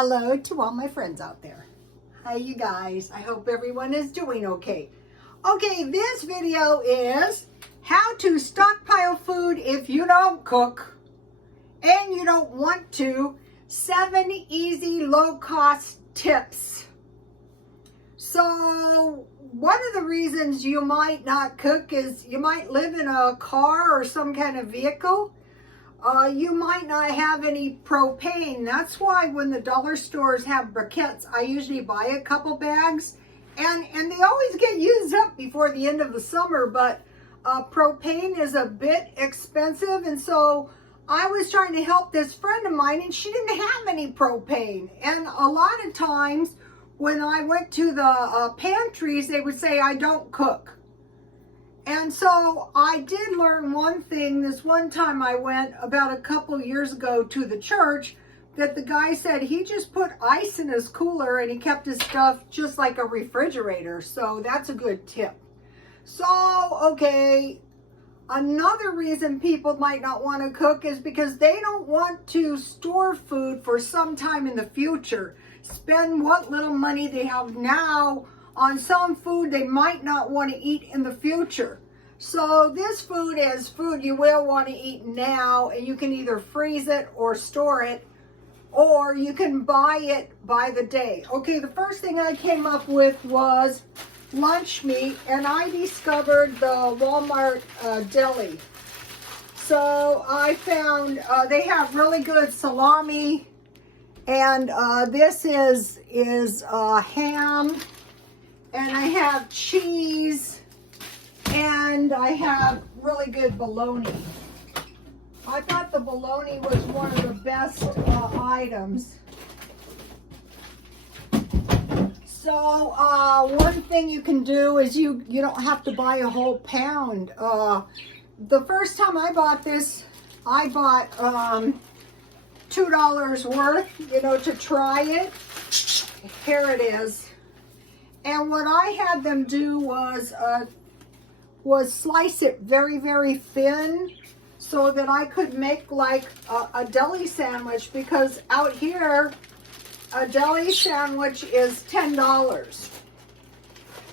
Hello to all my friends out there. Hi you guys, I hope everyone is doing okay. Okay, this video is how to stockpile food if you don't cook and you don't want to. 7 easy low-cost tips. So one of the reasons you might not cook is you might live in a car or some kind of vehicle. You might not have any propane. That's why when the dollar stores have briquettes, I usually buy a couple bags, and they always get used up before the end of the summer, but propane is a bit expensive, and so I was trying to help this friend of mine, and she didn't have any propane. And a lot of times when I went to the pantries, they would say, I don't cook. And so I did learn one thing. This one time I went about a couple years ago to the church, that the guy said he just put ice in his cooler and he kept his stuff just like a refrigerator. So that's a good tip. So, okay, another reason people might not want to cook is because they don't want to store food for some time in the future. Spend what little money they have now on some food they might not want to eat in the future. So this food is food you will want to eat now, and you can either freeze it or store it, or you can buy it by the day. Okay, the first thing I came up with was lunch meat, and I discovered the Walmart deli. So I found they have really good salami, and this is ham, and I have cheese, and I have really good bologna. I thought the bologna was one of the best items. So one thing you can do is you don't have to buy a whole pound. The first time I bought this, I bought $2 worth, to try it. Here it is. And what I had them do was slice it very, very thin so that I could make like a deli sandwich, because out here a deli sandwich is $10.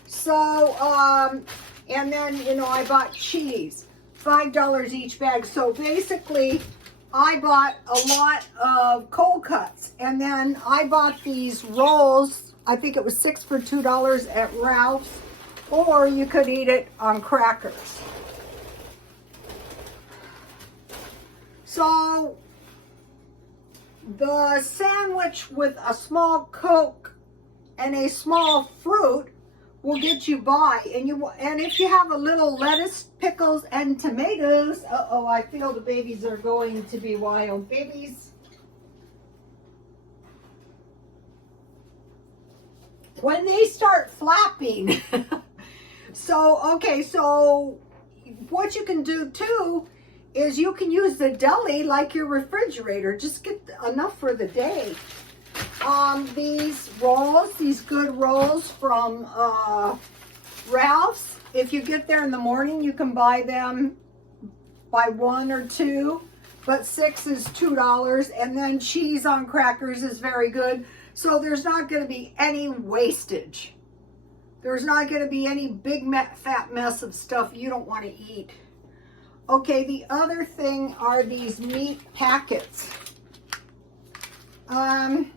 So, and then, I bought cheese, $5 each bag. So basically, I bought a lot of cold cuts, and then I bought these rolls. I think it was 6 for $2 at Ralph's, or you could eat it on crackers. So the sandwich with a small Coke and a small fruit will get you by. And if you have a little lettuce, pickles, and tomatoes, I feel the babies are going to be wild. Babies, when they start flapping. So what you can do too is you can use the deli like your refrigerator. Just get enough for the day. These rolls, these good rolls from Ralph's, if you get there in the morning, you can buy them by 1 or 2, but 6 is $2, and then cheese on crackers is very good. So there's not going to be any wastage. There's not going to be any big fat mess of stuff you don't want to eat. Okay, the other thing are these meat packets. The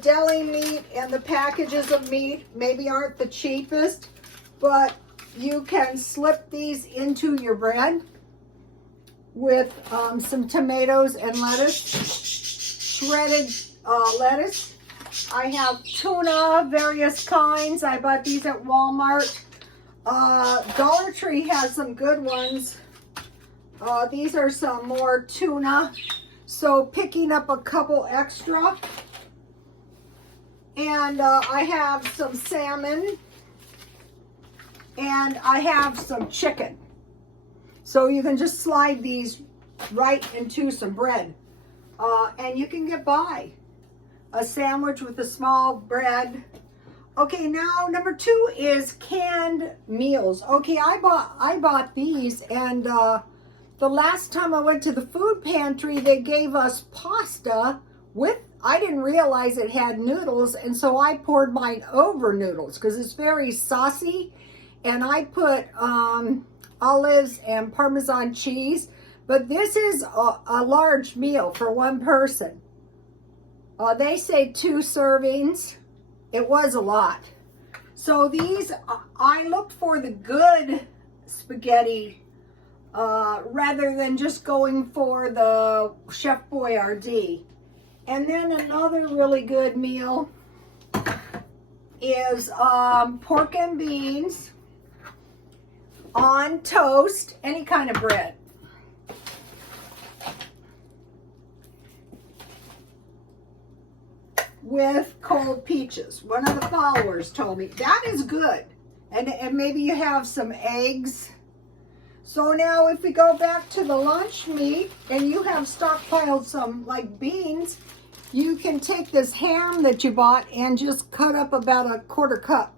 deli meat and the packages of meat maybe aren't the cheapest, but you can slip these into your bread with some tomatoes and lettuce, shredded lettuce. I have tuna, various kinds. I bought these at Walmart. Dollar Tree has some good ones. These are some more tuna. So picking up a couple extra. And I have some salmon. And I have some chicken. So you can just slide these right into some bread. And you can get by. A sandwich with a small bread. Okay, now number 2 is canned meals. Okay, I bought these, and the last time I went to the food pantry, they gave us pasta with I didn't realize it had noodles, and so I poured mine over noodles because it's very saucy. And I put olives and Parmesan cheese. But this is a large meal for one person. They say 2 servings. It was a lot. So these, I looked for the good spaghetti rather than just going for the Chef Boyardee. And then another really good meal is pork and beans on toast, any kind of bread. With cold peaches. One of the followers told me that is good. And maybe you have some eggs. So now if we go back to the lunch meat and you have stockpiled some like beans, you can take this ham that you bought and just cut up about a 1/4 cup.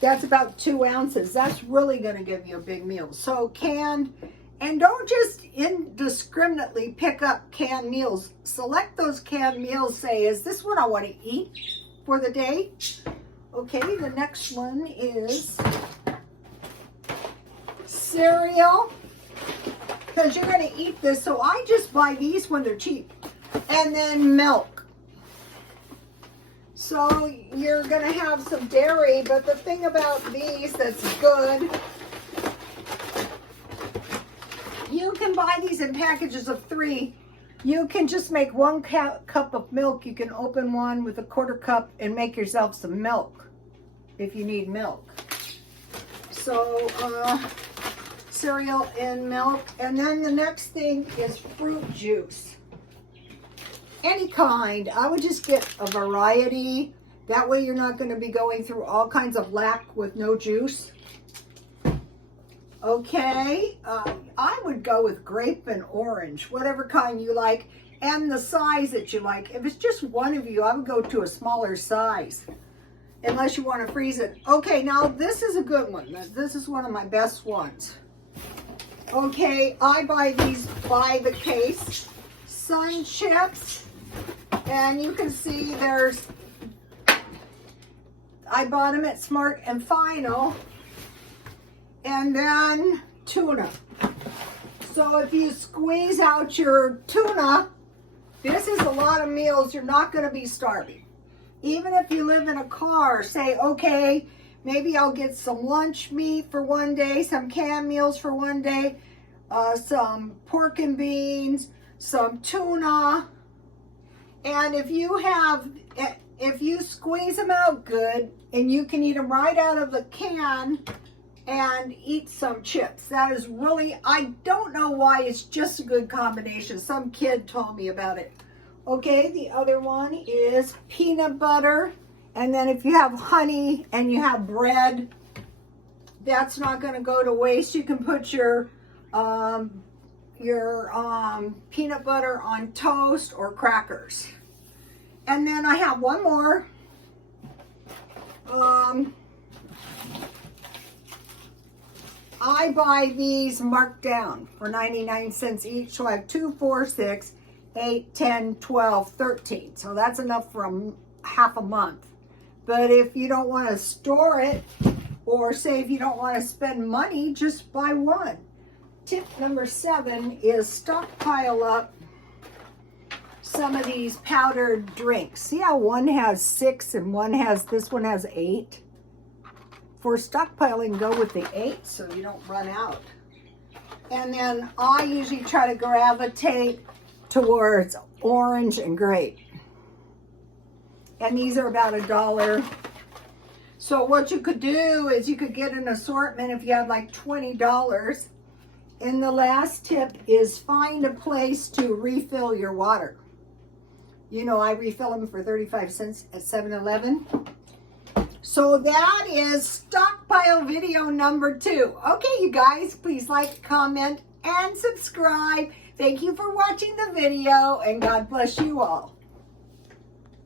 That's about 2 ounces. That's really going to give you a big meal. So canned, and don't just indiscriminately pick up canned meals. Select those canned meals. Say, is this what I want to eat for the day? Okay, the next one is cereal, because you're going to eat this. So I just buy these when they're cheap. And then milk. So you're going to have some dairy, but the thing about these that's good, you can buy these in packages of 3. You can just make 1 cup of milk. You can open one with a 1/4 cup and make yourself some milk if you need milk. So cereal and milk. And then the next thing is fruit juice. Any kind. I would just get a variety. That way you're not going to be going through all kinds of lack with no juice. Okay, I would go with grape and orange, whatever kind you like, and the size that you like. If it's just one of you, I would go to a smaller size, unless you want to freeze it. Okay, now this is a good one. This is one of my best ones. Okay, I buy these by the case. Sun chips, and you can see I bought them at Smart and Final. And then tuna. So if you squeeze out your tuna, this is a lot of meals. You're not going to be starving. Even if you live in a car, say, okay, maybe I'll get some lunch meat for one day, some canned meals for one day, some pork and beans, some tuna. And if you squeeze them out good, and you can eat them right out of the can, and eat some chips. That is really, I don't know why, it's just a good combination. Some kid told me about it. Okay, the other one is peanut butter. And then if you have honey and you have bread, that's not going to go to waste. You can put your peanut butter on toast or crackers. And then I have one more. I buy these marked down for 99 cents each. So I have 2, 4, 6, 8, 10, 12, 13. So that's enough for half a month. But if you don't want to store it, or say if you don't want to spend money, just buy one. Tip number 7 is stockpile up some of these powdered drinks. See how one has 6 and this one has 8? For stockpiling, go with the 8 so you don't run out. And then I usually try to gravitate towards orange and grape. And these are about $1. So what you could do is you could get an assortment if you had like $20. And the last tip is find a place to refill your water. You know, I refill them for 35 cents at 7-Eleven. So that is stockpile video number 2. Okay, you guys, please like, comment, and subscribe. Thank you for watching the video, and God bless you all.